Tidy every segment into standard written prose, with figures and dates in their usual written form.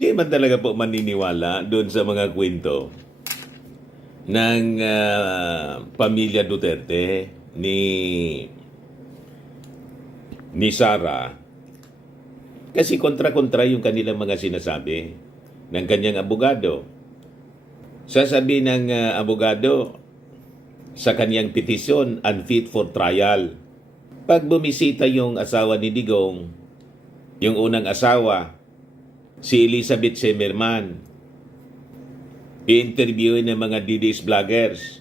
Hindi man talaga po maniniwala doon sa mga kwento ng pamilya Duterte ni Sara kasi kontra-kontra yung kanilang mga sinasabi ng kanyang abogado. Sasabi ng abogado sa kanyang petisyon, unfit for trial. Pag bumisita yung asawa ni Digong, yung unang asawa, si Elizabeth Semerman, i-interviewin ng mga DDS vloggers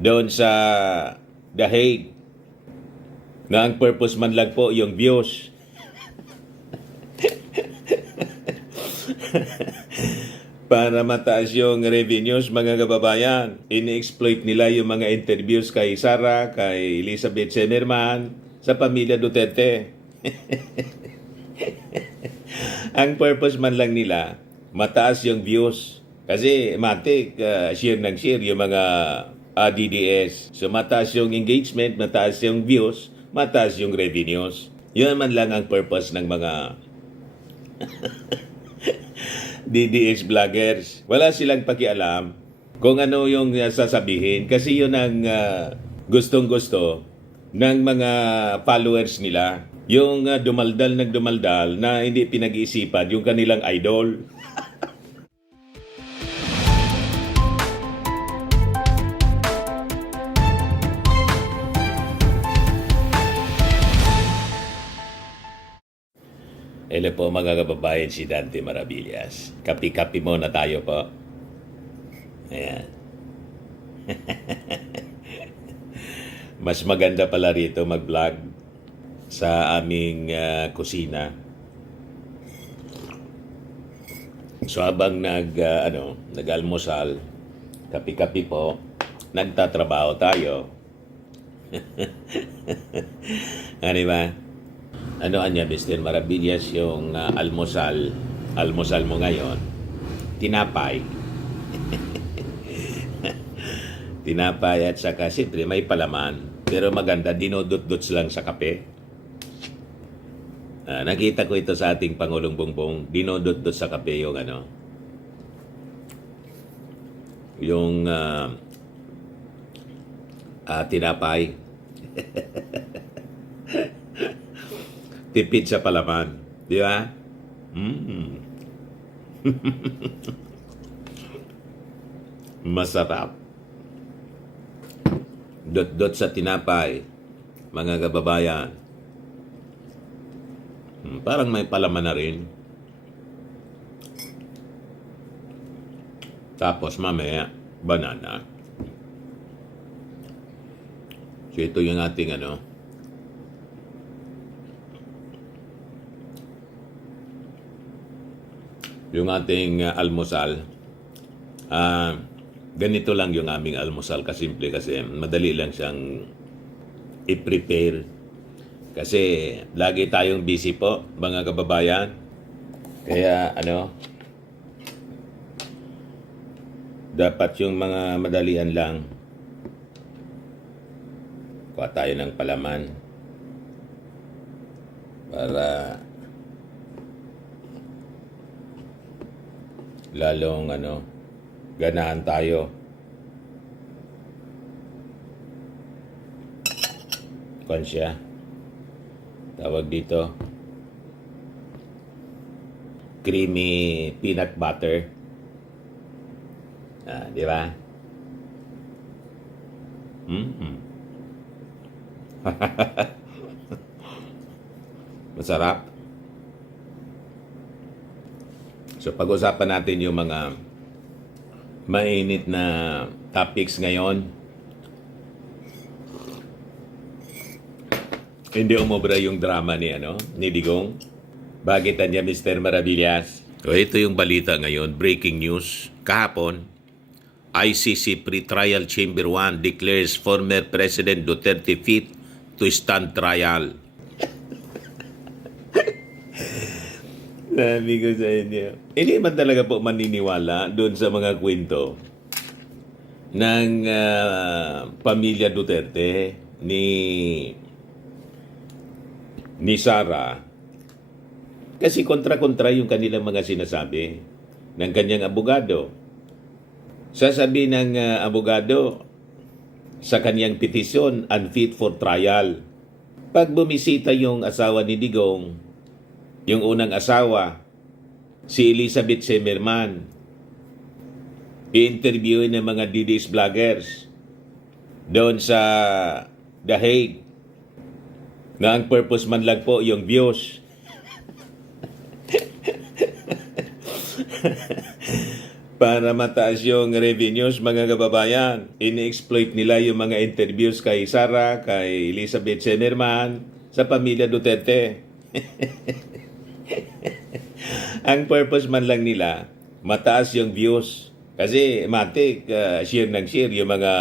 doon sa The Hague na ang purpose man lang po yung views. Para mataas yung revenues, mga kababayan. Ini-exploit nila yung mga interviews kay Sara, kay Elizabeth Semerman, sa pamilya Duterte. Ang purpose man lang nila, mataas yung views. Kasi matik, share ng share yung mga DDS. So mataas yung engagement, mataas yung views, mataas yung revenues. Yun man lang ang purpose ng mga DDS vloggers. Wala silang pakialam kung ano yung sasabihin kasi yun ang gustong-gusto ng mga followers nila. Yung dumaldal na hindi pinag-iisipan yung kanilang idol. Hello po mga kababayan, si Dante Maravillas. Kapi-kapi muna tayo po. Ayan. Mas maganda pala rito mag-vlog sa aming kusina. So habang nag-almusal, kapi-kapi po, nagtatrabaho tayo. Ano ba? Ano anya, Mr. Maravillas, yung almusal mo ngayon? Tinapay. Tinapay at saka siyempre may palaman. Pero maganda, dinodot-dots lang sa kape. Nakita ko ito sa ating Pangulong Bongbong, dinodot-dot sa kape yung tinapay. Tipid sa palaman. Di ba? Masarap. Dot-dot sa tinapay, mga kababayan. Parang may palaman na rin. Tapos mamaya, banana. So ito yung ating yung ating almusal. Ganito lang yung aming almusal, kasimple kasi madali lang siyang i-prepare. Kasi lagi tayong busy po, mga kababayan. Kaya dapat yung mga madalian lang. Kuha tayo ng palaman para lalong ganahan tayo. Konsya. Tawag dito. Creamy peanut butter. Di ba? Masarap. So pag-usapan natin yung mga mainit na topics ngayon. Hindi umobra yung drama ni Digong. Bakit niya, Mr. Maravillas? So ito yung balita ngayon, breaking news. Kahapon, ICC Pre-Trial Chamber 1 declares former President Duterte fit to stand trial. Sabi ko sa inyo, hindi man talaga po maniniwala doon sa mga kwento ng pamilya Duterte ni Sara Kasi kontra-kontra yung kanilang mga sinasabi ng kanyang abogado. Sasabi ng abogado sa kanyang petisyon, unfit for trial. Pag bumisita yung asawa ni Digong, yung unang asawa, si Elizabeth Semerman, i-interviewin ng mga DDS vloggers doon sa The Hague, na ang purpose man lang po yung views. Para mataas yung revenues, mga kababayan. Ini-exploit nila yung mga interviews kay Sara, kay Elizabeth Semerman, sa pamilya Duterte. Ang purpose man lang nila, mataas yung views. Kasi matik, share ng share yung mga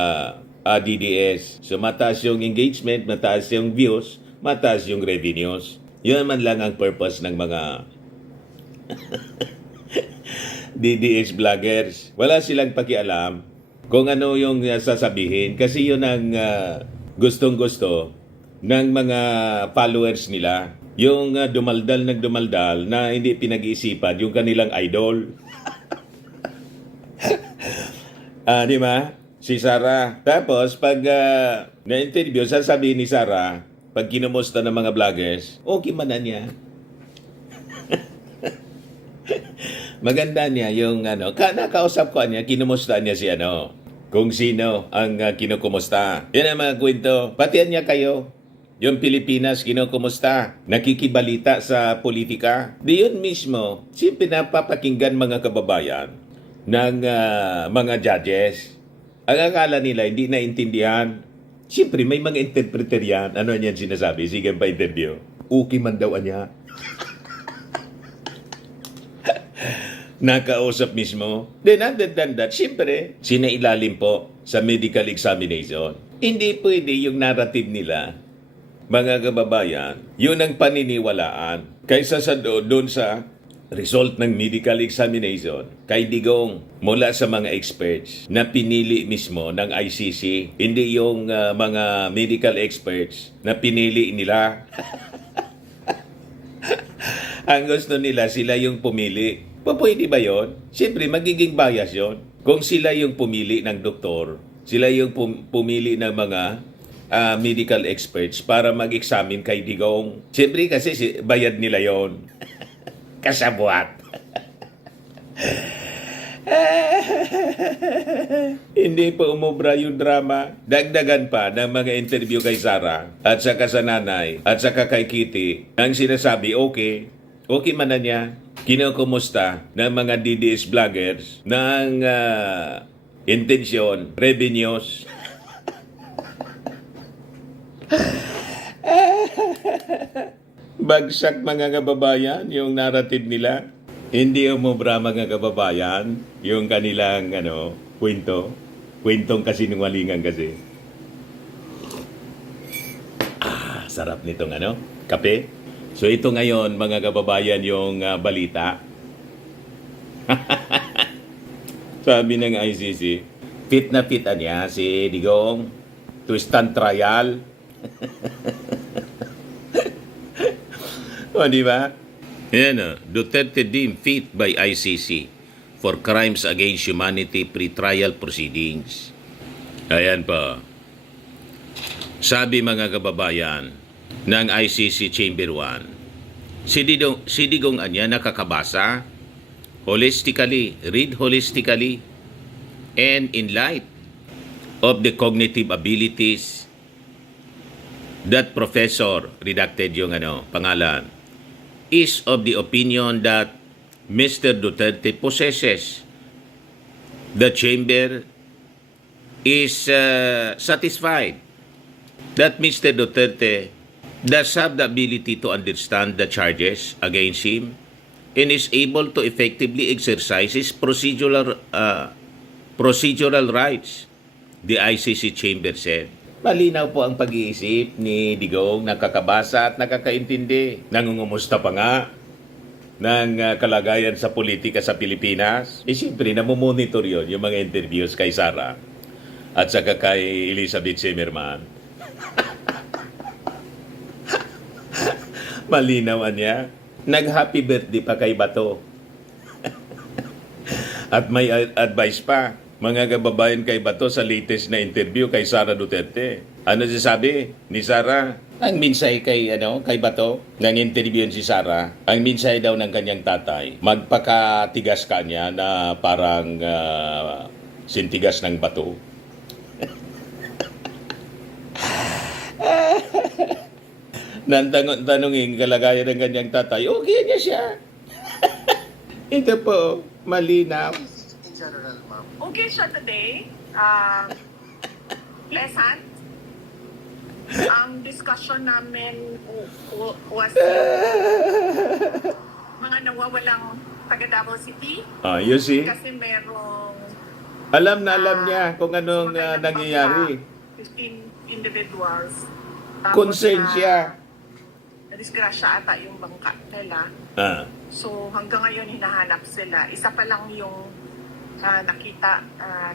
DDS. So mataas yung engagement, mataas yung views, mataas yung revenues. Yun man lang ang purpose ng mga DDS vloggers. Wala silang pakialam kung ano yung sasabihin kasi yun ang gustong-gusto ng mga followers nila. Yung dumaldal na hindi pinag-iisipan yung kanilang idol. Di ba? Si Sara. Tapos pag na-interview, sasabihin ni Sara, pag kinumusta ng mga vloggers, okay man na niya. Maganda niya yung nakausap ko niya, kinumusta niya si kung sino ang kinukumusta. Yan ang mga kwento. Patian niya kayo. Yung Pilipinas, kinukumusta. Nakikibalita sa politika. Di yun mismo, si pinapapakinggan mga kababayan ng mga judges. Ang akala nila, hindi naintindihan. Siyempre, may mga interpreter yan. Ano niyan sinasabi? Sige pa interview. Okay man daw niya. Nakausap mismo. Then other than that, siyempre, sinailalim po sa medical examination. Hindi pwede yung narrative nila, mga kababayan, yun ang paniniwalaan. Kaysa sa doon sa result ng medical examination, kay Digong, mula sa mga experts na pinili mismo ng ICC, hindi yung mga medical experts na pinili nila. Ang gusto nila, sila yung pumili. Pwede ba yun? Siyempre, magiging bias yun. Kung sila yung pumili ng doktor, sila yung pumili ng mga medical experts para mag-examine kay Digong. Siyempre, kasi bayad nila yon. Kasabwat. Hindi pa umubra yung drama. Dagdagan pa ng mga interview kay Sara at saka sa nanay at saka kay Kitty. Ang sinasabi, okay man na niya. Kinukumusta ng mga DDS vloggers ng intensyon, revenues. Bagsak mga kababayan yung narrative nila. Hindi umubra mga kababayan yung kanilang kwento. Kwentong kasinungalingan kasi. Sarap nitong kape. So ito ngayon mga kababayan yung balita. Sabi ng ICC, fit na fit niya si Digong to stand trial. O di ba? Yan Duterte deemed fit by ICC for crimes against humanity pre-trial proceedings. Ayan pa. Sabi mga kababayan ng ICC Chamber 1, si Digong anya nakakabasa holistically, read holistically, and in light of the cognitive abilities that professor, redacted yung pangalan, is of the opinion that Mr. Duterte possesses. The chamber is satisfied that Mr. Duterte does have the ability to understand the charges against him and is able to effectively exercise his procedural rights, the ICC chamber said. Malinaw po ang pag-iisip ni Digong, nakakabasa at nakakaintindi. Nangungumusta pa nga ng kalagayan sa politika sa Pilipinas. Siyempre, namumonitor yun, yung mga interviews kay Sara at saka kay Elizabeth Semerman. Malinaw niya. Nag-happy birthday pa kay Bato. At may advice pa, mga kababayan kay Bato sa latest na interview kay Sara Duterte. Ano sabi ni Sara? Ang minsay kay Bato, nang interview si Sara, ang minsay daw ng kanyang tatay, magpakatigas ka niya na parang sintigas ng bato. Nang tanongin kalagayan ng kanyang tatay, okay niya siya. Ito po, malinaw. In general, ma'am. Okay siya today. Pleasant. Ang discussion namin was mga nawawalang taga Davao City. You see? Kasi merong Alam niya kung anong mga nangyayari. 15 individuals. Concern siya. Nadisgrasya ata yung bangka nila. So hanggang ngayon hinahanap sila. Isa pa lang yung nakita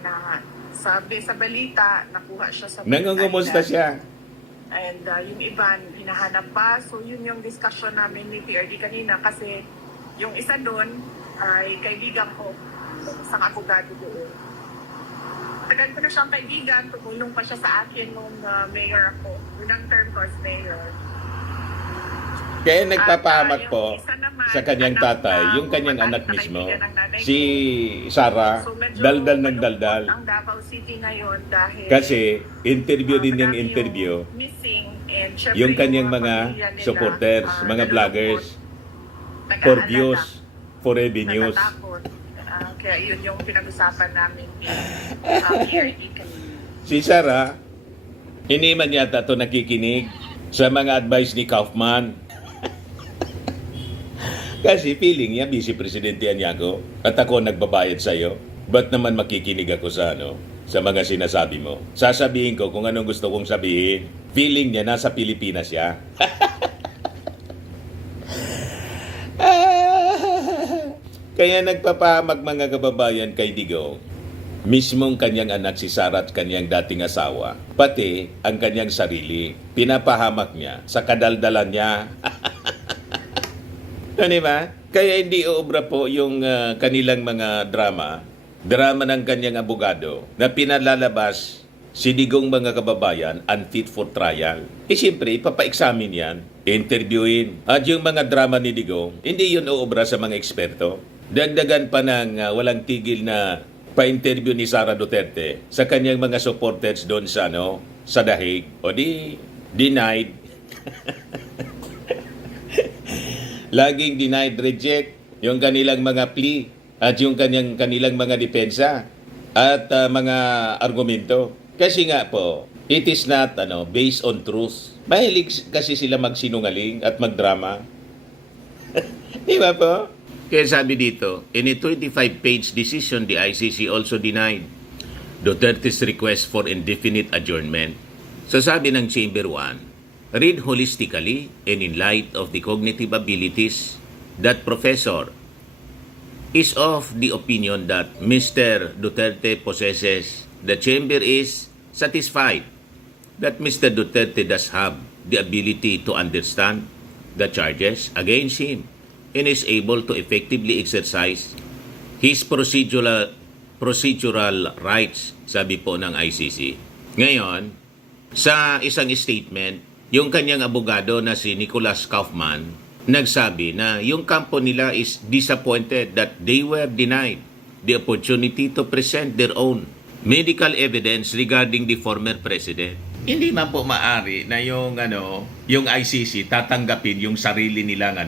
na sabi sa balita, nakuha siya sa Nangungumusta siya. And yung iba, hinahanap pa. So yun yung discussion namin ni PRD kanina kasi yung isa doon ay kaibigan ko, isang abogado doon. Tagal ko na siyang kaibigan, tumulong pa siya sa akin nung mayor ako. Unang term ko as mayor. Kaya nagpapahamak po yung isa naman, sa kanyang anak tatay, na yung kanyang pumatay anak sa mismo, kaibigan ng nanay si ko. Sara, So, medyo daldal ng malungkot daldal. ang Davao City ngayon dahil Kasi interview din niyang marami interview yung missing and syempre yung kanyang mga pamilya nila, supporters, mga nalulungkot, vloggers, for nag-aalala, views, for revenues. natatakot. Kaya yun yung pinag-usapan namin ni PRD kanina. Si Sara, hindi man yata ito nakikinig sa mga advice ni Kaufman. Kasi feeling niya, Vice Presidente niya ako at ako nagbabayad sa iyo. Ba't naman makikinig ako sa sa mga sinasabi mo? Sasabihin ko kung anong gusto kong sabihin. Feeling niya, nasa Pilipinas siya. Kaya nagpapahamak mga kababayan kay Digong. Mismong kanyang anak si Sara at kanyang dating asawa, pati ang kanyang sarili, pinapahamak niya sa kadaldalan niya. Ano ba? Kaya hindi uubra po yung kanilang mga drama ng kanyang abogado na pinalalabas si Digong mga kababayan unfit for trial. Siyempre, ipapa-examine yan, interviewin. At yung mga drama ni Digong, hindi yun uubra sa mga eksperto. Dagdagan pa ng walang tigil na pa-interview ni Sara Duterte sa kanyang mga supporters doon sa sa Dahig. O denied. Laging denied, reject yung kanilang mga plea at yung kanilang mga depensa at mga argumento. Kasi nga po, it is not based on truth. Mahilig kasi sila magsinungaling at magdrama. Di ba po? Kaya sabi dito, in a 25-page decision, the ICC also denied Duterte's request for indefinite adjournment. So sabi ng Chamber 1, read holistically and in light of the cognitive abilities that professor is of the opinion that Mr. Duterte possesses, the Chamber is satisfied that Mr. Duterte does have the ability to understand the charges against him and is able to effectively exercise his procedural rights, sabi po ng ICC. Ngayon, sa isang statement, yung kanyang abogado na si Nicholas Kaufman, nagsabi na yung kampo nila is disappointed that they were denied the opportunity to present their own medical evidence regarding the former president. Hindi man po maari na yung ICC tatanggapin yung sarili nilang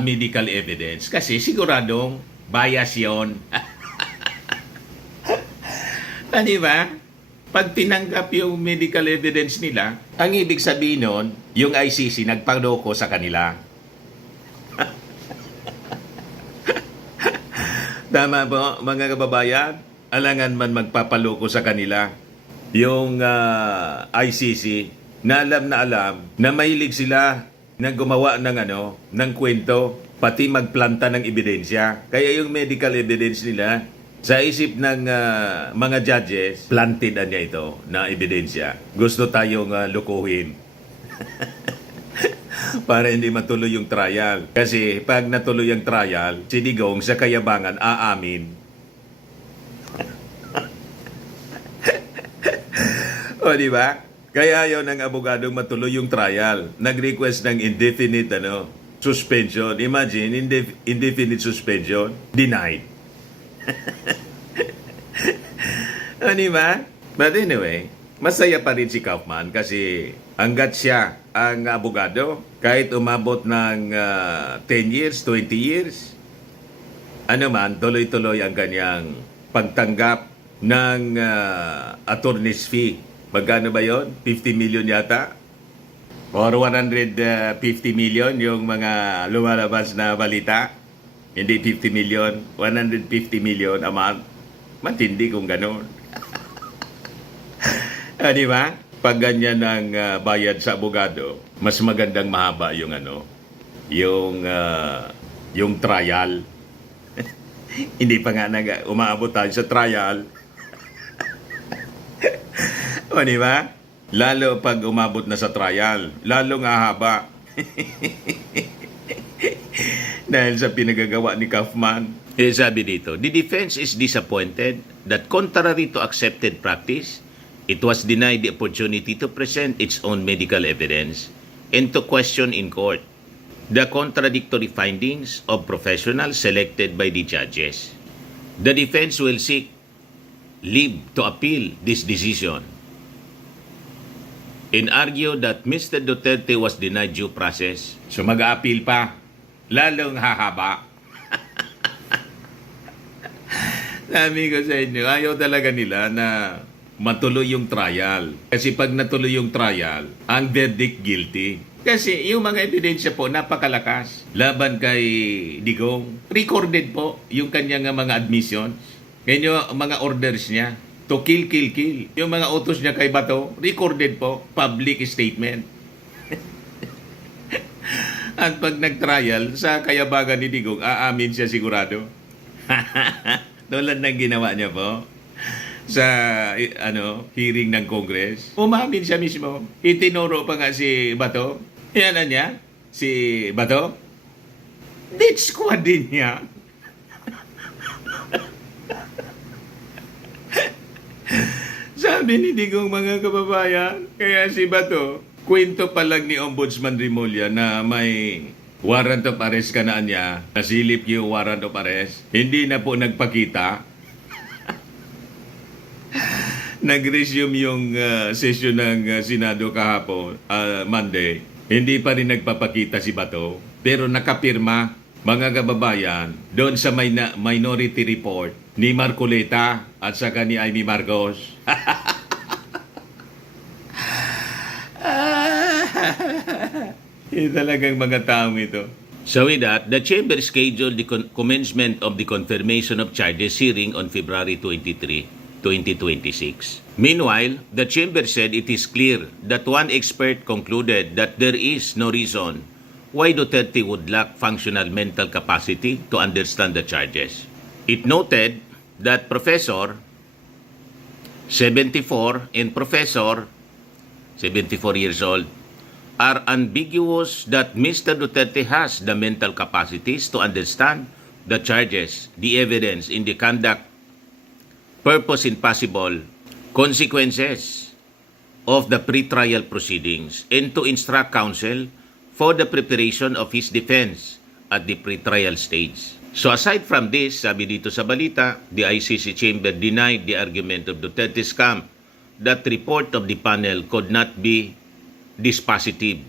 medical evidence kasi siguradong bias yon. Ano ba? Pag tinanggap yung medical evidence nila, ang ibig sabihin nun, yung ICC nagpaloko sa kanila. Tama po, mga kababayan? Alangan man magpapaloko sa kanila. Yung ICC, na alam na mahilig sila na gumawa ng kwento, pati magplanta ng ebidensya. Kaya yung medical evidence nila, sa isip ng mga judges, planted niya ito na ebidensya. Gusto tayong lukuhin. para hindi matuloy yung trial. Kasi pag natuloy ang trial, si Digong sa kayabangan aamin. O di ba? Kaya ayaw ng abogadong matuloy yung trial. Nag-request ng indefinite suspension. Imagine, indefinite suspension, denied. O di ba? But anyway, masaya pa rin si Kaufman kasi hanggat siya ang abogado, kahit umabot ng 10 years, 20 years, ano man, tuloy-tuloy ang kanyang pagtanggap ng attorney's fee. Magkano ba yon? 50 million yata? Or 150 million yung mga lumalabas na balita? Hindi 50 million, 150 million a month. Matindi kung gano'n. Di ba? Pag ganyan ang bayad sa abogado, mas magandang mahaba yung yung trial. Hindi pa nga umaabot tayo sa trial. O di ba? Lalo pag umabot na sa trial, lalo nga haba. Dahil sa pinagagawa ni Kaufman. Sabi dito, the defense is disappointed that contrary to accepted practice, it was denied the opportunity to present its own medical evidence and to question in court the contradictory findings of professionals selected by the judges. The defense will seek leave to appeal this decision and argue that Mr. Duterte was denied due process. So mag-a-appeal pa, lalong hahaba. Sabi ko sa inyo, ayaw talaga nila na matuloy yung trial. Kasi pag natuloy yung trial, ang verdict guilty. Kasi yung mga ebidensya po, napakalakas. Laban kay Digong. Recorded po yung kanyang mga admissions. Ganyan yung mga orders niya. To kill, kill, kill. Yung mga utos niya kay Bato, recorded po. Public statement. At pag nag-trial, sa kayabangan ni Digong, aamin siya sigurado. Tulad ng ginawa niya po sa hearing ng Congress. Umamin siya mismo. Itinuro pa nga si Bato. Yan na niya, si Bato. Death squad din niya. Sabi ni Digong, mga kababayan, kaya si Bato, kwento pa lang ni Ombudsman Rimulya na may warrant of arrest ka na niya, nasilip yung warrant of arrest, hindi na po nagpakita. Nag-resume yung session ng Senado kahapon, Monday. Hindi pa rin nagpapakita si Bato, pero nakapirma, mga kababayan, doon sa minority report ni Marcoleta at saka ni Amy Marcos. Talagang mga taong ito. So with that, the chamber scheduled the commencement of the confirmation of charges hearing on February 23, 2026. Meanwhile, the chamber said it is clear that one expert concluded that there is no reason why Duterte would lack functional mental capacity to understand the charges. It noted that Professor 74 and Professor 74 years old are ambiguous that Mr. Duterte has the mental capacities to understand the charges, the evidence in the conduct, purpose and possible consequences of the pre-trial proceedings and to instruct counsel for the preparation of his defense at the pre-trial stage. So aside from this, sabi dito sa balita, the ICC chamber denied the argument of Duterte's camp that report of the panel could not be dispositive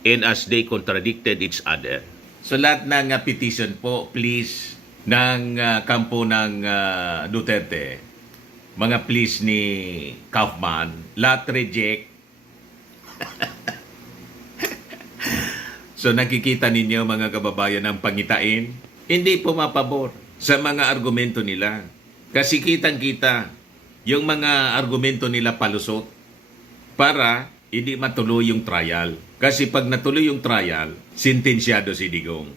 and as they contradicted each other. So lahat ng petition po, please, ng kampo ng Duterte, mga please ni Kaufman, lahat reject. So nakikita ninyo mga kababayan ang pangitain, hindi pumapabor sa mga argumento nila. Kasi kitang-kita yung mga argumento nila palusot para hindi matuloy yung trial. Kasi pag natuloy yung trial, sentensyado si Digong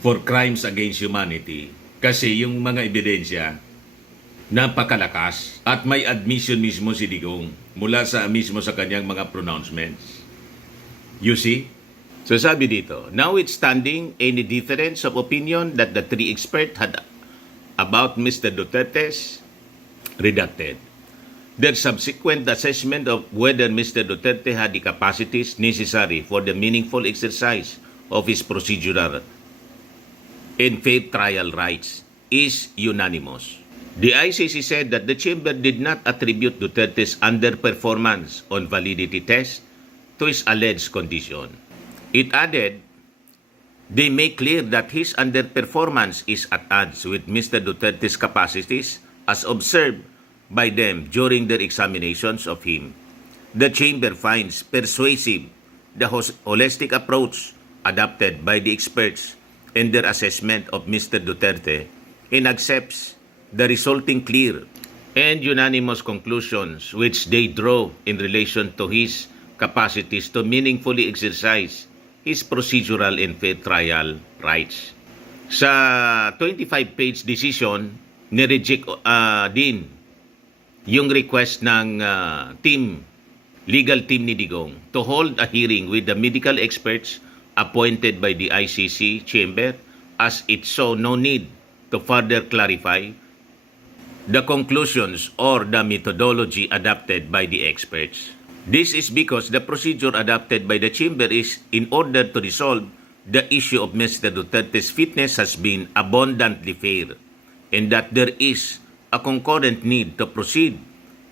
for crimes against humanity. Kasi yung mga ebidensya, napakalakas at may admission mismo si Digong mula sa mismo sa kanyang mga pronouncements. You see? So sabi dito, notwithstanding any difference of opinion that the three experts had about Mr. Duterte's redacted, their subsequent assessment of whether Mr. Duterte had the capacities necessary for the meaningful exercise of his procedural and fair trial rights is unanimous. The ICC said that the chamber did not attribute Duterte's underperformance on validity test to his alleged condition. It added, they make clear that his underperformance is at odds with Mr. Duterte's capacities as observed by them during their examinations of him. The chamber finds persuasive the holistic approach adopted by the experts in their assessment of Mr. Duterte and accepts the resulting clear and unanimous conclusions which they draw in relation to his capacities to meaningfully exercise his procedural and fair trial rights. Sa 25-page decision, nireject din yung request ng legal team ni Digong to hold a hearing with the medical experts appointed by the ICC chamber as it saw no need to further clarify the conclusions or the methodology adopted by the experts. This is because the procedure adopted by the chamber is in order to resolve the issue of Mr. Duterte's fitness has been abundantly fair and that there is a concurrent need to proceed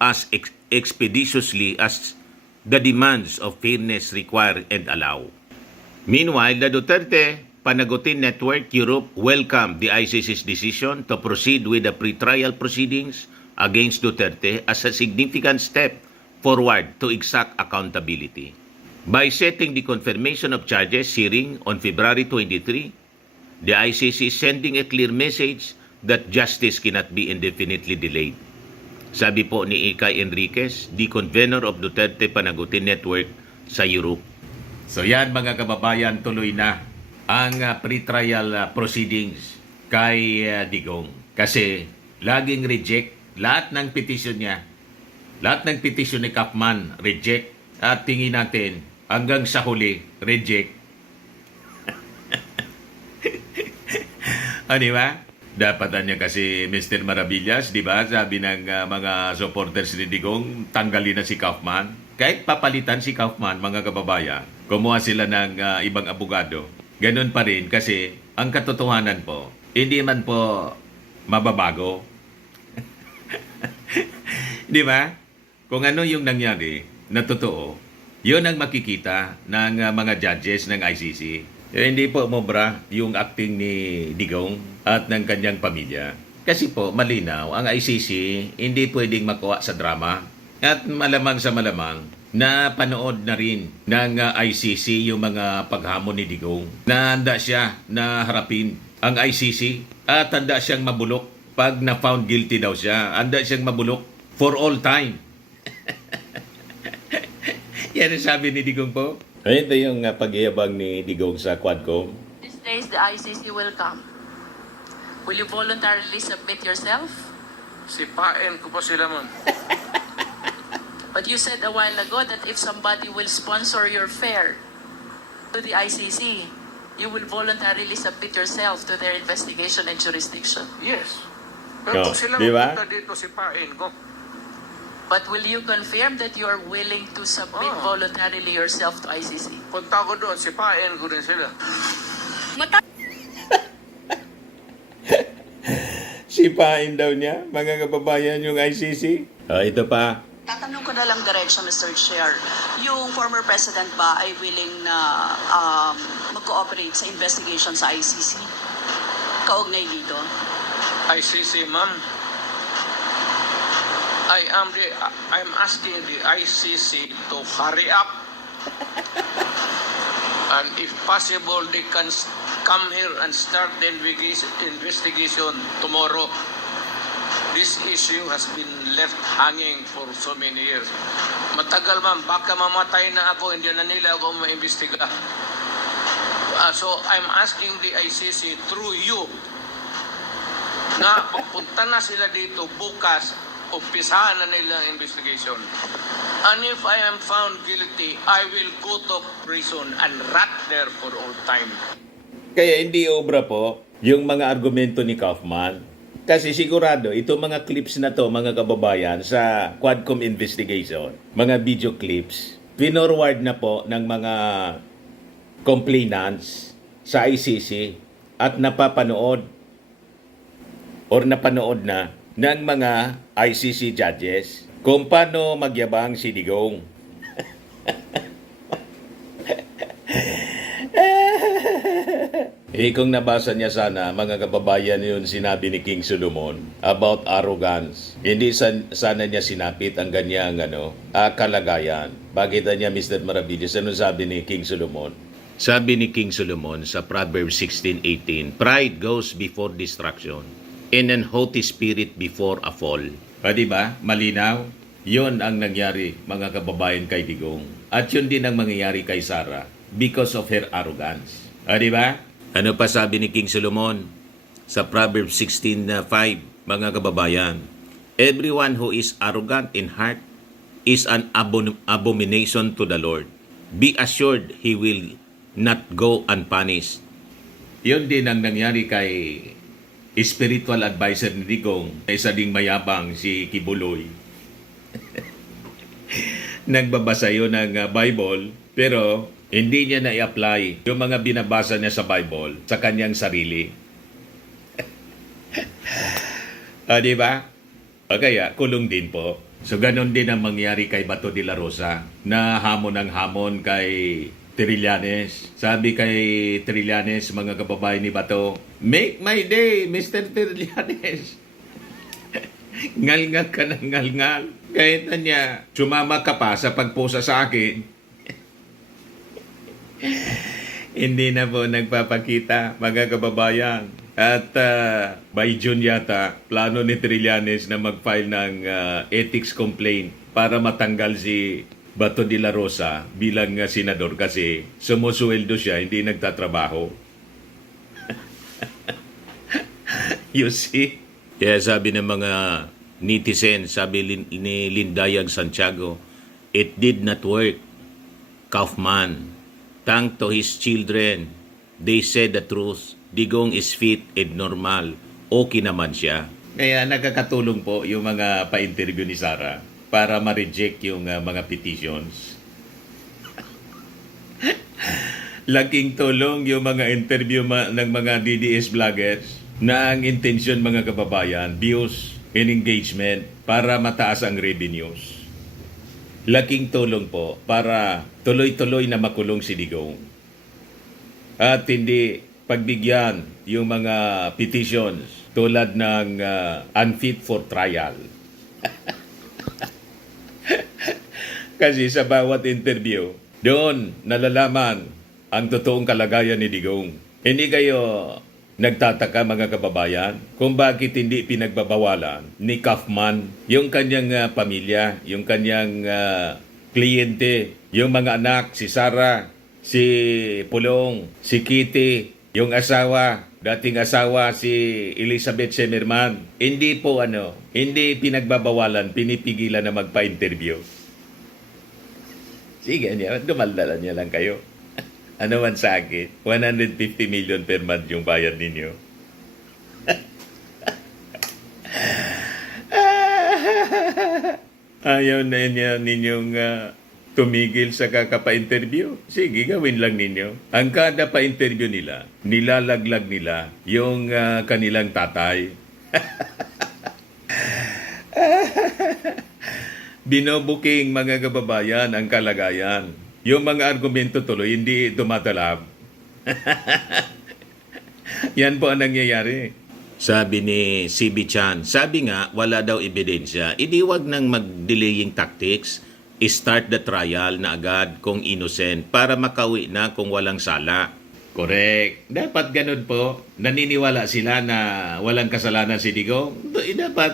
as expeditiously as the demands of fairness require and allow. Meanwhile, the Duterte Panagutin Network Europe welcomed the ICC's decision to proceed with the pretrial proceedings against Duterte as a significant step forward to exact accountability. By setting the confirmation of charges hearing on February 23, the ICC is sending a clear message that justice cannot be indefinitely delayed. Sabi po ni Ikay Enriquez, the convener of Duterte Panagutin Network sa Europe. So yan mga kababayan, tuloy na ang pretrial proceedings kay Digong. Kasi laging reject lahat ng petition niya. Lahat ng petition ni Kaufman, reject. At tingin natin, hanggang sa huli, reject. Di ba? Dapat niya kasi Mr. Maravillas, di ba? Sabi ng mga supporters ni Digong, tanggalin na si Kaufman. Kahit papalitan si Kaufman, mga kababayan, kumuha sila ng ibang abogado. Ganun pa rin kasi ang katotohanan po, hindi man po mababago. Di ba? Kung ano yung nangyari na totoo, yun ang makikita ng mga judges ng ICC. Hindi po mobra yung acting ni Digong at ng kanyang pamilya. Kasi po, malinaw, ang ICC hindi pwedeng makuha sa drama. At malamang sa malamang, na panood na rin ng ICC yung mga paghamon ni Digong. Na handa siya na harapin ang ICC at handa siyang mabulok pag na-found guilty daw siya. Handa siyang mabulok for all time. Yan ang sabi ni Digong po. Ito yung pag-iabang ni Digong sa Quadcom. These days, the ICC will come. Will you voluntarily submit yourself? Sipain ko pa sila, ma'am. But you said a while ago that if somebody will sponsor your fare to the ICC, you will voluntarily submit yourself to their investigation and jurisdiction. Yes. No, Pero kung sila di ba? mapunta dito, sipain ko. But will you confirm that you are willing to submit voluntarily yourself to ICC? Punta ko doon, sipain ko rin sila. Sipain daw niya, mga kababayan, yung ICC. Ito pa. Tatanong ko na lang diretso, Mr. Chair. Yung former president ba ay willing na mag-cooperate sa investigation sa ICC? Kaugnay dito? ICC, ma'am. I'm asking the ICC to hurry up. And if possible, they can come here and start the investigation tomorrow. This issue has been left hanging for so many years. Matagal, ma'am. Baka mamatay na ako, hindi na nila ako maimbestiga. So I'm asking the ICC through you na pagpunta na sila dito bukas umpisahan na nila ang investigation. And if I am found guilty, I will go to prison and rot there for all time. Kaya hindi obra po yung mga argumento ni Kaufman. Kasi sigurado, itong mga clips na to, mga kababayan, sa Quadcom investigation, mga video clips, pinorward na po ng mga complainants sa ICC at napanood na ng mga ICC judges kung paano magyabang si Digong. Kung nabasa niya sana, mga kababayan, yun sinabi ni King Solomon about arrogance. Hindi sana niya sinapit ang ganyang kalagayan. Bakit niya, Mr. Maravillas, ano sabi ni King Solomon? Sabi ni King Solomon sa Proverbs 16:18, "Pride goes before destruction, and an haughty spirit before a fall." Diba? Malinaw? Yun ang nangyari, mga kababayan, kay Digong. At yun din ang mangyayari kay Sara because of her arrogance. Diba? Ano pa sabi ni King Solomon sa Proverbs 16:5, mga kababayan? "Everyone who is arrogant in heart is an abomination to the Lord. Be assured he will not go unpunished." Yun din ang nangyari kay spiritual advisor ni Digong, isa ding mayabang si Kibuloy. Nagbabasa yun ng Bible, pero hindi niya na i-apply yung mga binabasa niya sa Bible sa kanyang sarili. Diba? Kaya kulong din po. So ganon din ang mangyari kay Bato de la Rosa, na hamon ng hamon kay Trillanes. Sabi kay Trillanes, mga kababayan ni Bato, "Make my day, Mr. Trillanes." Ngal-ngal ka ng ngal-ngal. Kahit na niya, sumama ka pa sa pagpusa sa akin. Hindi na po nagpapakita, mga kababayan. At by June yata, plano ni Trillanes na mag-file ng ethics complaint para matanggal si Bato de la Rosa bilang senador kasi sumusuweldo siya, hindi nagtatrabaho. You see? Kaya sabi ng mga netizen, sabi ni Lindayag Santiago, "It did not work, Kaufman. Thank to his children. They said the truth. Digong is fit and normal. Okay naman siya." Kaya nakakatulong po yung mga pa-interview ni Sara para ma-reject yung mga petitions. Laking tulong yung mga interview ng mga DDS vloggers na ang intensyon, mga kababayan, views and engagement para mataas ang revenues. Laking tulong po para tuloy-tuloy na makulong si Digong. At hindi pagbigyan yung mga petitions tulad ng unfit for trial. Kasi sa bawat interview, doon nalalaman ang totoong kalagayan ni Digong. Hindi kayo nagtataka, mga kababayan, kung bakit hindi pinagbabawalan ni Kaufman yung kanyang pamilya, yung kanyang kliyente, yung mga anak, si Sara, si Pulong, si Kitty, yung asawa, dating asawa si Elizabeth Semerman. Hindi po hindi pinagbabawalan, pinipigilan na magpa-interview. Sige niya, dumaldala niya lang kayo. Ano man sa akin, 150 million per month yung bayad ninyo. Ayaw na ninyong tumigil sa kakapa-interview. Sige, gawin lang ninyo. Ang kada pa-interview nila, nilalaglag nila yung kanilang tatay. Binobuking, mga kababayan, ang kalagayan. Yung mga argumento tuloy, hindi dumadalab. Yan po ang nangyayari. Sabi ni CB Chan, sabi nga, wala daw ebidensya. Wag nang mag-delaying tactics. Start the trial na agad kung innocent para makawi na kung walang sala. Correct. Dapat ganun po. Naniniwala sila na walang kasalanan si Digong. Dapat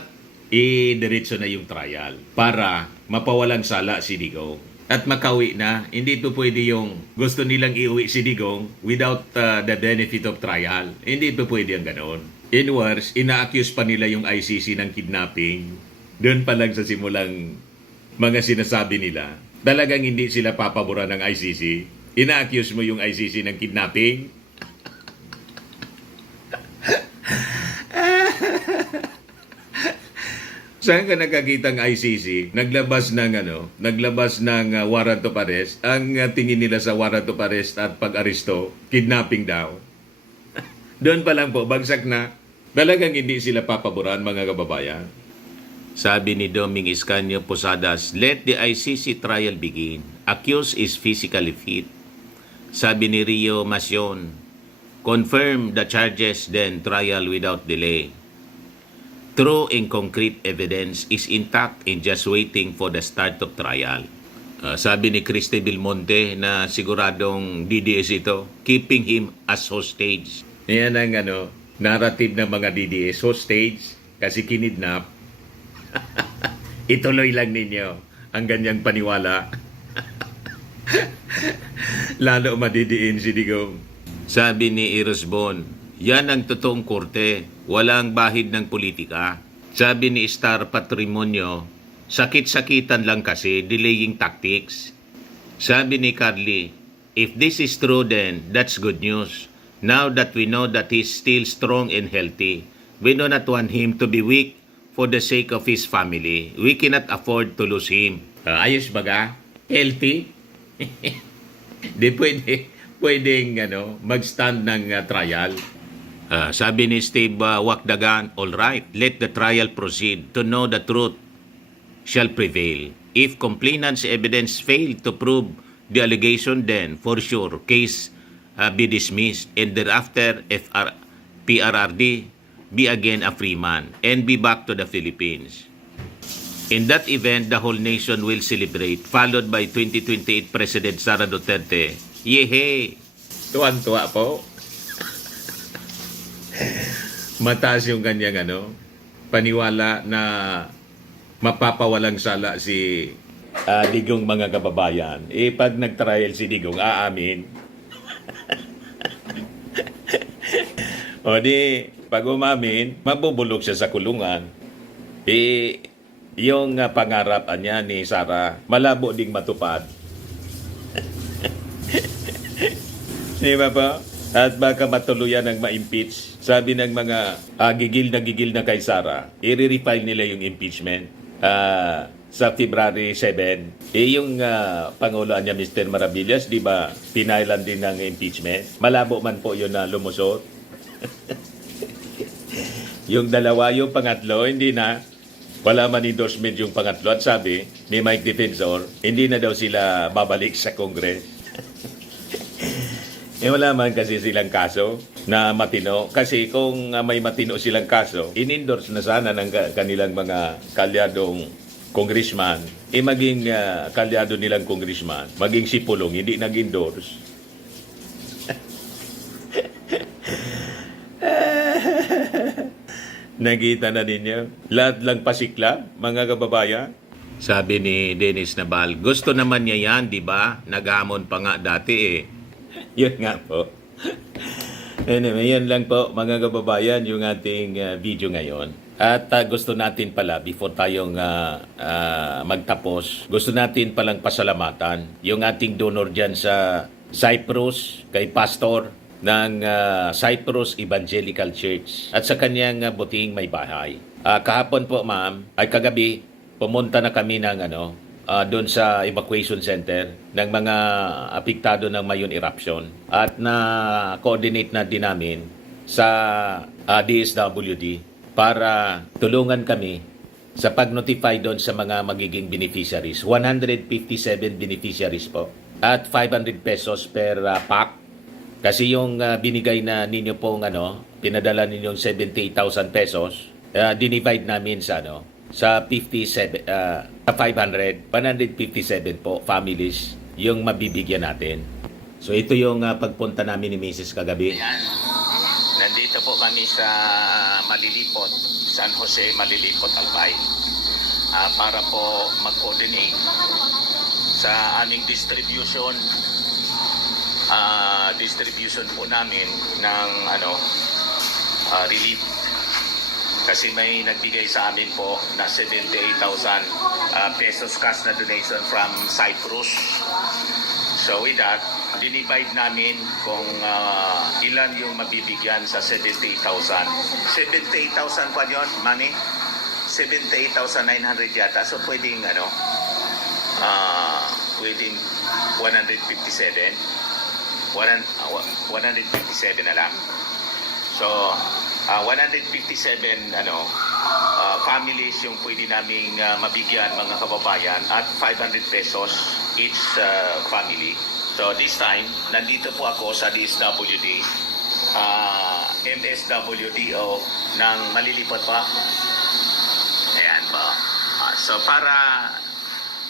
diretso na yung trial para mapawalang sala si Digong. At makawi na, hindi po pwede yung gusto nilang iuwi si Digong without the benefit of trial. Hindi po pwede ang ganoon. In worse, ina-accuse pa nila yung ICC ng kidnapping. Doon pa lang sa simulang mga sinasabi nila, talagang hindi sila papaboran ng ICC. Ina-accuse mo yung ICC ng kidnapping. Saan ka nakakita ng ICC? Naglabas ng warrant of arrest. Ang tingin nila sa warrant of arrest at pag-aresto, kidnapping daw. Doon pa lang po, bagsak na. Talagang hindi sila papaboran, mga kababayan. Sabi ni Doming Iscanio Posadas, let the ICC trial begin. Accused is physically fit. Sabi ni Rio Macion, confirm the charges then trial without delay. True and concrete evidence is intact and just waiting for the start of trial. Sabi ni Christy Belmonte na siguradong DDS ito, keeping him as hostage. Yan ang narrative ng mga DDS, hostage kasi kinidnap. Ituloy lang ninyo ang ganyang paniwala. Lalo madidiin si Digong. Sabi ni Eros Bon, yan ang totoong korte, walang bahid ng politika. Sabi ni Star Patrimonio, sakit-sakitan lang kasi, delaying tactics. Sabi ni Carly, if this is true then, that's good news. Now that we know that he's still strong and healthy, we do not want him to be weak for the sake of his family. We cannot afford to lose him. Ayos baga? Healthy? Di pwedeng mag-stand ng trial. Sabi ni Steve Wakdagan, all right, let the trial proceed to know the truth shall prevail. If complainant's evidence fail to prove the allegation, then for sure case be dismissed and thereafter PRRD be again a free man and be back to the Philippines. In that event, the whole nation will celebrate, followed by 2028 President Sara Duterte. Yehey! Tuwan-tuwa po. Mataas yung kanyang paniwala na mapapawalang sala si Digong, mga kababayan. Pag nag-trial si Digong, aamin. O di, pag umamin, mabubulok siya sa kulungan. Yung pangarap niya ni Sara, malabo ding matupad. Di ba po? At baka matuluyan ng ma-impeach. Sabi ng mga gigil na kay Sara, i-refile nila yung impeachment sa February 7. Yung Pangulo niya, Mr. Maravillas, di ba, pinailan din ng impeachment? Malabo man po yun na lumusot. Yung dalawa, yung pangatlo, hindi na. Wala man endorsement yung pangatlo. At sabi ni Mike Defensor, hindi na daw sila babalik sa Congress. Wala man kasi silang kaso na matino. Kasi kung may matino silang kaso, in-endorse na sana ng kanilang mga kalyadong congressman. Maging kalyado nilang congressman, maging si Pulong, hindi nag-endorse. Nakita na ninyo? Lahat lang pasikla, mga kababayan. Sabi ni Dennis Nabal, gusto naman niya yan, di ba? Naghamon pa nga dati Yun nga po. Anyway, yan lang po, mga kababayan, yung ating video ngayon. At gusto natin pala, before tayong magtapos, gusto natin palang pasalamatan yung ating donor dyan sa Cyprus, kay Pastor ng Cyprus Evangelical Church at sa kanyang buting may bahay. Kahapon po, ma'am, ay kagabi, pumunta na kami ng doon sa evacuation center ng mga apektado ng Mayon eruption at na-coordinate na din namin sa DSWD para tulungan kami sa pag-notify doon sa mga magiging beneficiaries. 157 beneficiaries po at 500 pesos per pack. Kasi yung binigay na ninyo pong pinadala ninyong 78,000 pesos, dinivide namin sa 57, 500, 157 po families yung mabibigyan natin. So ito yung pagpunta namin ni Mrs. kagabi. Ayan. Nandito po kami sa Malilipot, San Jose Malilipot, Albay. Para po mag-coordinate sa aming distribution po namin ng relief Kasi may nagbigay sa amin po na 78,000 pesos cash na donation from Cyprus. So with that, dinivide namin kung ilan yung mabibigyan sa 78,000. 78,000 pa yun, Mami? 78,900 yata. So pwedeng pwedeng 157. 157 na lang. So 157 families yung pwede naming mabigyan mga kababayan at 500 pesos each family. So this time, nandito po ako sa DSWD, MSWDO ng malilipat pa. Ayan po. So para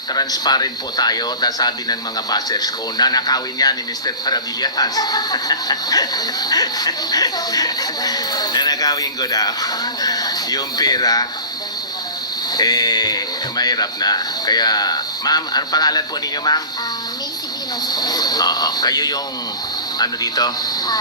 transparent po tayo, sabi ng mga bashers ko, nanakawin niya ni Mr. Parabillas. Nanakawin ko daw. Yung pera, mahirap na. Kaya, ma'am, anong pangalan po ninyo, ma'am? Macy Venus po. Oo, kayo yung, dito?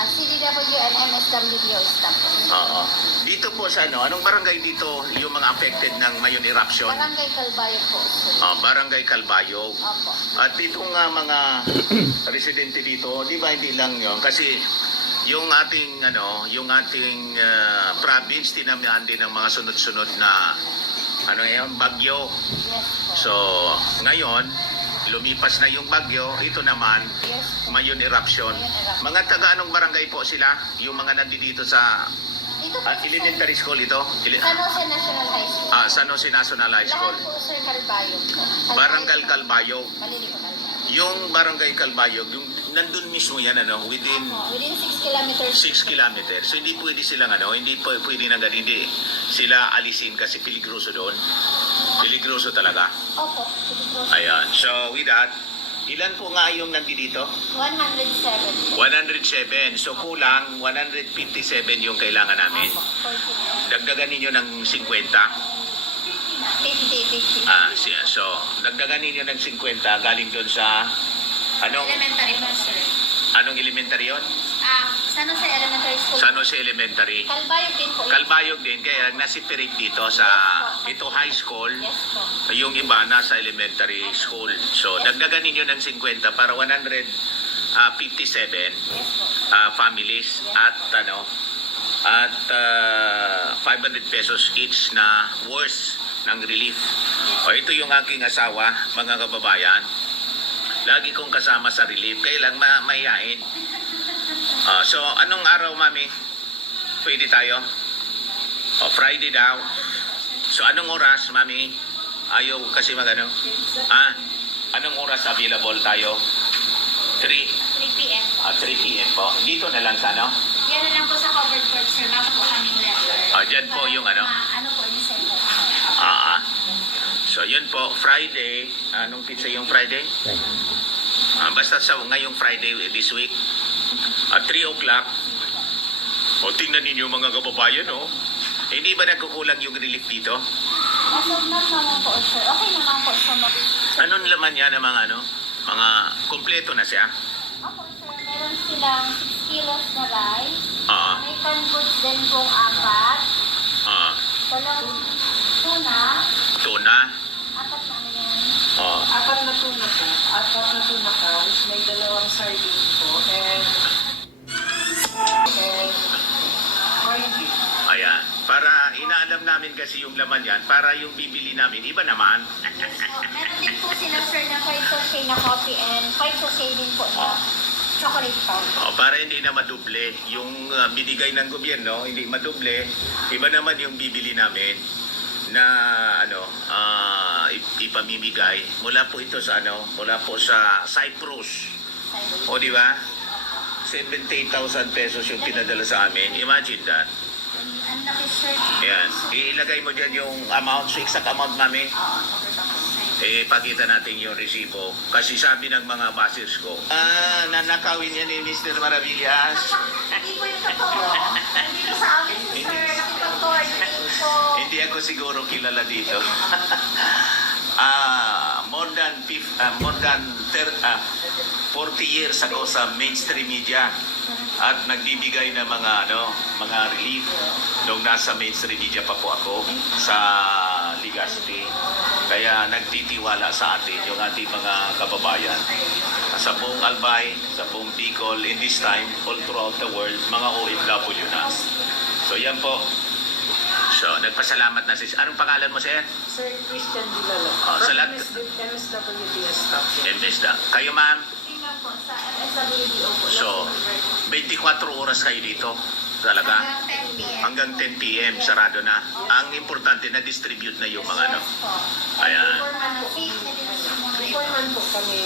CDW and MSWDO staff po. Oo. Dito po sa anong barangay dito yung mga affected ng Mayon eruption? Barangay Calbayo po, sir. Barangay Calbayog. Opo. At itong mga residente dito, di ba hindi lang yon kasi yung ating province tinamaan din ng mga sunod-sunod na bagyo. Yes po. So, ngayon lumipas na yung bagyo, ito naman Yes po. Mayon eruption. Mayon eruption. Mga taga anong barangay po sila? Yung mga nandito sa Dito po, elementary school ito? San Jose National High School. San Jose National High School. Lahat po, sir, Calbayo po. Barangay Calbayog. Malili po, Calbayo. Yung Barangay Calbayog, yung nandun mismo yan, within Within 6 kilometers. 6 kilometers. So hindi pwede silang hindi pwede na ganun, hindi sila alisin kasi peligroso doon. Peligroso talaga. Opo. Ayan. So with that, ilan po nga yung nandito? 107. 107. So kulang 157 yung kailangan namin. Opo. 40. Dagdagan ninyo ng 50. 50. So dagdagan ninyo ng 50 galing doon sa Elementary po, sir. anong elementary yon? San Jose Elementary School. San Jose Elementary. Calbayo din po. Kalbayog din, kaya nasiperate dito sa ito high school, Yes po. yung iba nasa elementary school. So, dagdagan ninyo ng 50 para 157 Yes po. families at 500 pesos each na worth ng relief. O ito yung aking asawa, mga kababayan. Lagi kong kasama sa relief, kailang mayayain. So, anong araw, mami? Pwede tayo? Friday daw. So, anong oras, mami? Ayaw kasi magano? Anong oras available tayo? 3 p.m. 3 p.m. po. Dito na lang sa Yan na lang po sa covered court, sir. Baka po kaming letter. Dyan po yung Ano po, yung center. So, yun po, Friday. Anong pizza yung Friday? Basta sa ngayong Friday this week. At 3 o'clock. Tingnan ninyo mga kababayan, Hindi ba nagkukulang yung relief dito? As of now naman po, sir. Okay naman po sa mga... Anong laman yan ng mga kompleto na siya? Opo, sir. Meron silang 6 kilos na rice. Oo. May canned goods din pong 4. Dalawang tuna. Tuna. 4 na yan. Apat na tuna po. Apat na tuna cans. May 2 sardines po. And corned beef. Ayan. Para inaalam namin kasi yung laman yan, para yung bibili namin, iba naman. Meron din po sila, sir, na 5 sachet na coffee and 5 sachet din po na chocolate powder. Para hindi na maduble. Yung binigay ng gobyerno, hindi maduble. Iba naman yung bibili namin na ipamimigay. Mula po ito sa mula po sa Cyprus. O di ba? 78,000 pesos yung pinadala sa amin. Imagine that. Ang laki, sir. Yan. Ilagay mo dyan yung amount, so exact amount, mami. Pakita natin yung resibo. Kasi sabi ng mga bashers ko, nanakawin yan ni Mr. Maravillas. Hindi po yung totoo. Hindi po sa amin, sir. Nakipag-coordinate po. Hindi ako siguro kilala dito. More than 40 years ako sa mainstream media. at nagbibigay ng mga relief nung nasa mainstream media pa po ako sa Legazpi. Kaya nagtitiwala sa atin yung ating mga kababayan sa buong Albay, sa buong Bicol, in this time, all throughout the world, mga OFW na. So yan po. So, nagpasalamat na si... Anong pangalan mo, sir? Sir Christian Vilalo. Oh, sa lahat- MSWDS staff. MSda. Kayo, ma'am? Tingnan po sa MSWDO po. So, 24 oras kayo dito. Talaga. Hanggang 10 p.m. Hanggang 10 p.m. sarado na. Ang importante na distribute na yung mga ano. Yes po. Ayan. Before safe na din yung mga Before man po kami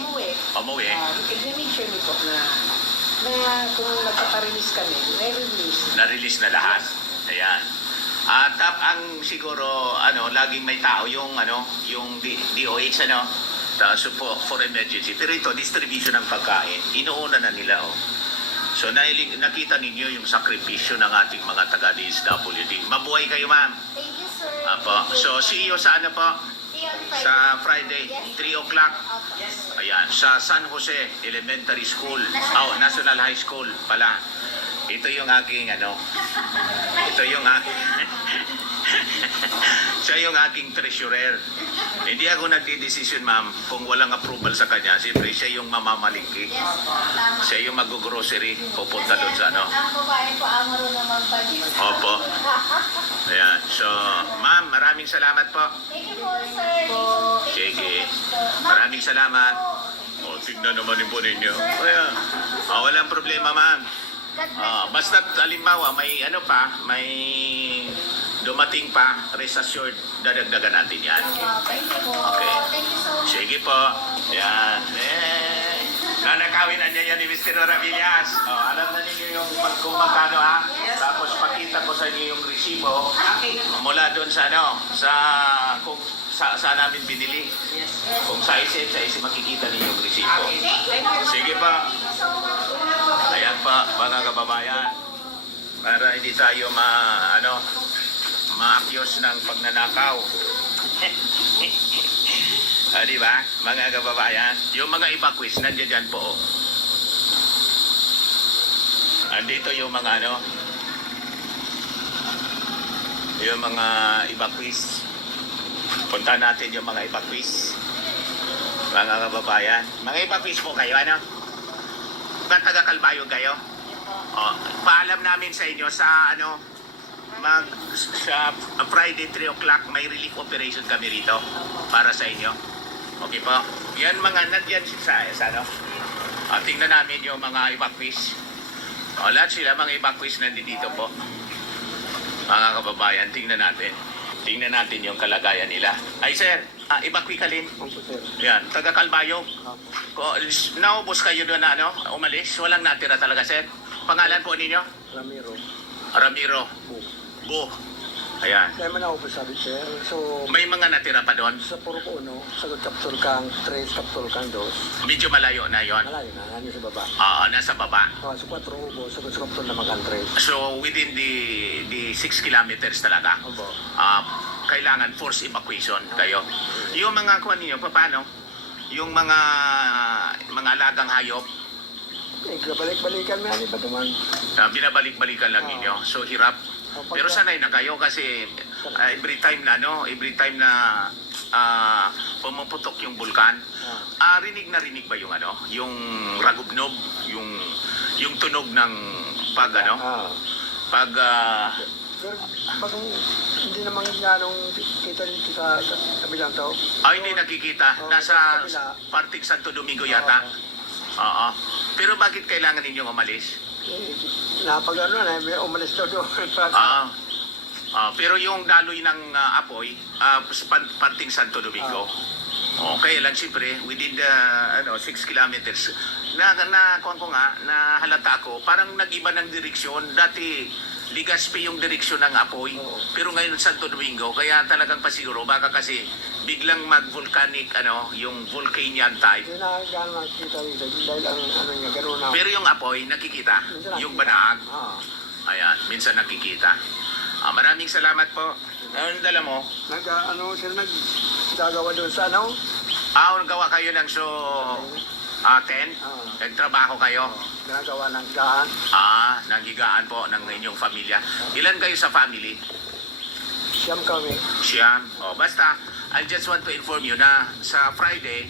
umuwi, Umuwi. i-make sure niyo po na kung nagpaparelease kami, may release. Na-release na lahat. Ayan. At ang siguro laging may tao yung DOH support for emergency. Pero ito distribution ng pagkain. Inuuna na nila So nakita ninyo yung sakripisyo ng ating mga taga-DSWD. Mabuhay kayo, ma'am. Thank you, sir. Apo. So see you sa po? See you on Friday. Sa Friday, Yes. 3 o'clock. Opo. Ayan, sa San Jose Elementary School. National High School pala. Ito yung aking ito yung siya yung aking treasurer. Hindi ako nagdi-decision, ma'am, kung walang approval sa kanya. Siyempre, siya yung mamamalingki. Yes po. Tama. Siya yung mag-grocery. Pupunta doon sa Ang babae po ang marunong mag-budget. Opo. Ayan. So, ma'am, maraming salamat po. Thank you po, sir. Thank you so Sige. much po. Ma'am, Maraming salamat. po. Tignan naman yung po ninyo. Ayan. Walang problema, ma'am. God bless you. Basta halimbawa may dumating pa, rest assured, dadagdagan natin yan. Thank you po. Okay. Thank you so much. Sige po. Yan. Nanakawin na niya yan ni Mr. Ravillas. Alam na ninyo yung kung magkano Tapos pakita ko sa inyo yung resibo mula doon sa kung saan namin binili. Kung sa ISIM makikita ninyo yung resibo. Thank you. Sige pa. Thank you so much. Ayan pa, mga kababayan. Para hindi tayo ma-accuse ng pagnanakaw. Di ba, mga kababayan? Yung mga evacuees, nandiyan dyan po. Andito yung mga yung mga evacuees. Punta natin yung mga evacuees. Mga kababayan. Mga evacuees po kayo, taga Calbayog kayo? Paalam namin sa inyo sa sa Friday 3 o'clock may relief operation kami rito para sa inyo. Okay po. Yan nandiyan sa tingnan namin yung mga evacuees. Lahat sila mga evacuees nandito po. Mga kababayan, tingnan natin. Tingnan natin yung kalagayan nila. Ay sir, evacuee ka rin. Yan, taga Calbayog. Naubos kayo doon umalis. Walang natira talaga sir. Pangalan po ninyo? Ramiro. Bu. Ayan. Kaya man ako sabi, sir. So, May mga natira pa doon. sa Purok 1, sagot Kapsul Kang 3, Kapsul Kang 2. Medyo malayo na yon. Malayo na, nandun sa baba. Nasa baba. Sa 4 Ubo, sagot sa Kapsul na Makan 3. So within the 6 kilometers talaga. Opo. Kailangan force evacuation kayo. Yung mga kuha ninyo, paano? Yung mga alagang hayop, Balik-balikan na yan, iba naman. binabalik-balikan lang ninyo. So hirap. Pero sanay na kayo kasi every time na pumuputok yung bulkan, rinig na rinig ba yung yung ragubnog, yung tunog ng pag Pero bagong hindi naman ganong kita dito sa kabilang tao. hindi nakikita. Nasa parting Santo Domingo yata. Oo. Pero bakit kailangan ninyong umalis? Napag may umalis daw doon. Pero yung daloy ng apoy, sa parting Santo Domingo. Okay lang siyempre, within the 6 kilometers, nahalata ako, parang nag-iba ng direksyon. Dati, Legazpi yung direksyon ng apoy. Pero ngayon Santo Domingo, kaya talagang pasiguro, baka kasi biglang mag-volcanic, yung volcanian type. Hindi na gano'n nakikita dito dahil ang niya, gano'n na. Pero yung apoy, nakikita. Yung banaag. Ayan, minsan nakikita. Maraming salamat po. Anong dala mo? Sila naggagawa doon sa Nagawa kayo ng 10? Oo. Nagtrabaho kayo? Ginagawa ng gaan. Nanghigaan po ng inyong pamilya. Ilan kayo sa family? Siyam kami. Siyam. Basta, I just want to inform you na sa Friday,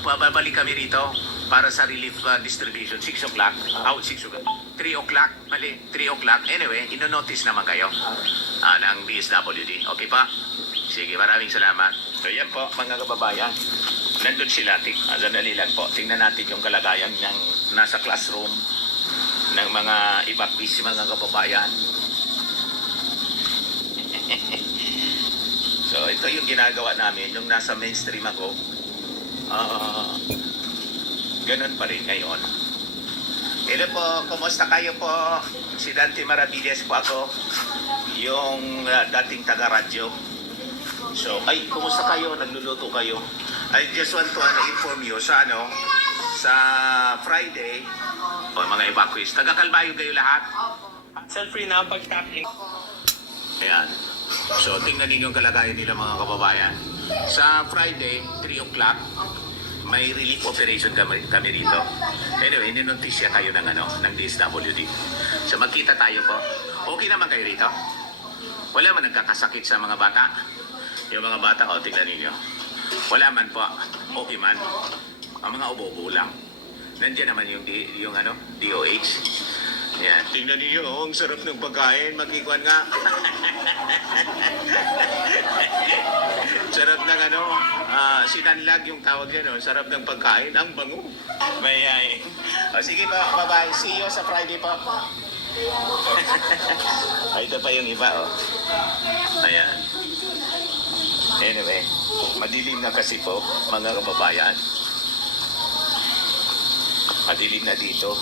babalik kami rito para sa relief distribution. 6 o'clock. 6 o'clock. 3 o'clock. Mali, 3 o'clock. Anyway, ino-notice naman kayo ng DSWD. Okay pa? Sige, maraming salamat. So yan po, mga kababayan. Nandun sila. Sandali lang po. Tingnan natin yung kalagayan ng nasa classroom ng mga evacuees, mga kababayan. So, ito yung ginagawa namin. Yung nasa mainstream ako, ganun pa rin ngayon. Hello po, kumusta kayo po? Si Dante Maravillas po ako, yung dating taga-radyo. So, kumusta kayo? Nagluluto kayo? I just want to inform you sa sa Friday, mga evacuees, taga-Kalbayo kayo lahat? Self-free na ang pagkain. Ayan. So, tingnan ninyo ang kalagayan nila mga kababayan. Sa Friday, 3 o'clock, may relief operation kami rito. Anyway, ninotisya tayo ng DSWD. So, magkita tayo po. Okay naman kayo rito? Wala man nagkakasakit sa mga bata? Yung mga bata, tingnan ninyo. Wala man po. Okay man. Ang mga ubo-ubo lang. Nandiyan naman yung DOH. Yan. Tingnan niyo, ang sarap ng pagkain. Magkikuan nga. Sarap ng sinanlag yung tawag yan. Sarap ng pagkain. Ang bango. May sige pa, bye-bye. See you sa Friday pa. Ito pa yung iba, Ayan. Anyway, madilim na kasi po, mga kababayan. Madilim na dito.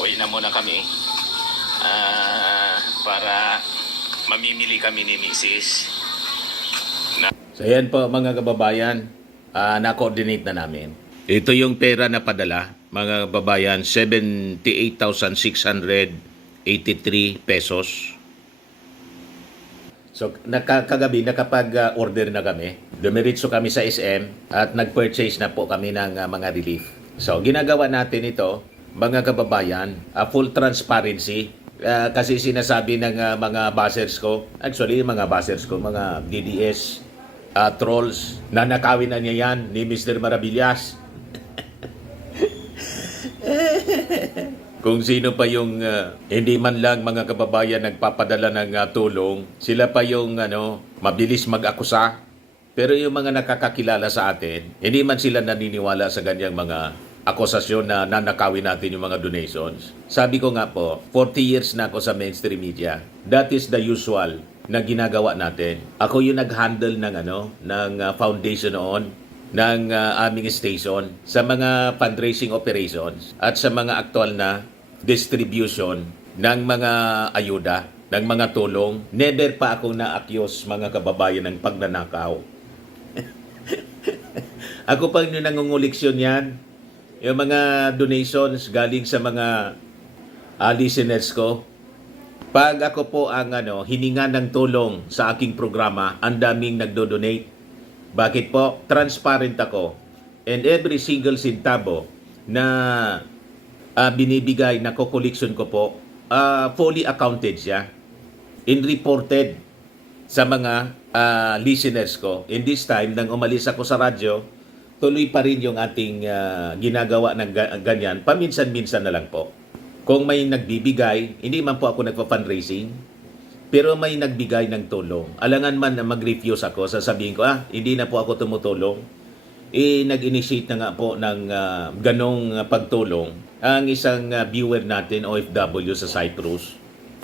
Uwi na muna kami para mamimili kami ni Mrs. So yan po mga kababayan, na-coordinate na namin. Ito yung pera na padala, mga kababayan, 78,683 pesos. So kagabi nakapag-order na kami. Dumiritso kami sa SM at nag-purchase na po kami ng mga relief. So ginagawa natin ito, mga kababayan, full transparency. Kasi sinasabi ng mga buzzers ko, actually mga buzzers ko, mga DDS trolls, nanakawin na niya yan ni Mr. Maravillas. Kung sino pa yung hindi man lang mga kababayan nagpapadala ng tulong, sila pa yung mabilis mag-akusa. Pero yung mga nakakakilala sa atin, hindi man sila naniniwala sa ganyang mga akusasyon na nanakawin natin yung mga donations. Sabi ko nga po, 40 years na ako sa mainstream media. That is the usual na ginagawa natin. Ako yung nag-handle ng foundation noon, ng aming station sa mga fundraising operations at sa mga aktual na distribution ng mga ayuda, ng mga tulong. Never pa akong na-accuse, mga kababayan, ng pagnanakaw. Ako pa yung nangunguliksyon yan. Yung mga donations galing sa mga listeners ko. Pag ako po ang hininga ng tulong sa aking programa, ang daming nagdo-donate. Bakit po? Transparent ako. And every single centavo na binibigay na kokoleksyon ko po, fully accounted siya and reported sa mga listeners ko. In this time, nang umalis ako sa radyo, tuloy pa rin yung ating ginagawa ng ganyan. Paminsan-minsan na lang po. Kung may nagbibigay, hindi man po ako nagpa-fundraising, pero may nagbigay ng tulong. Alangan man na mag-refuse ako, sasabihin ko, hindi na po ako tumutulong. Nag-initiate na nga po ng ganong pagtulong ang isang viewer natin, OFW sa Cyprus.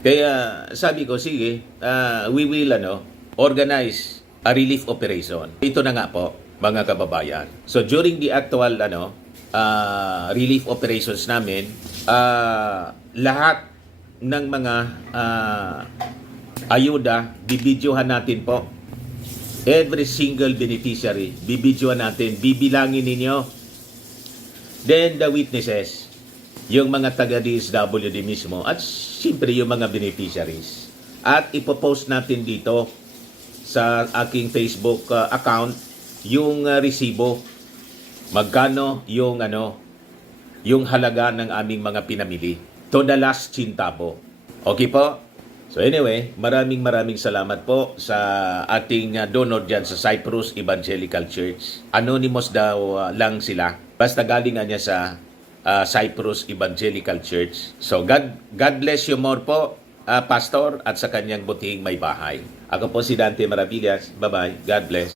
Kaya sabi ko, sige, we will organize a relief operation. Ito na nga po, mga kababayan. So during the actual relief operations namin, lahat ng mga ayuda, bibidyohan natin po. Every single beneficiary, bibidyohan natin, bibilangin ninyo. Then the witnesses, yung mga taga-DSWD mismo, at siyempre yung mga beneficiaries. At ipopost natin dito sa aking Facebook account yung resibo. Magkano yung yung halaga ng aming mga pinamili. To the last centavo. Okay po? So anyway, maraming salamat po sa ating donor dyan sa Cyprus Evangelical Church. Anonymous daw lang sila. Basta galing nga niya sa Cyprus Evangelical Church. So God bless you more po, Pastor, at sa kanyang butihing may bahay. Ako po si Dante Maravillas. Bye-bye. God bless.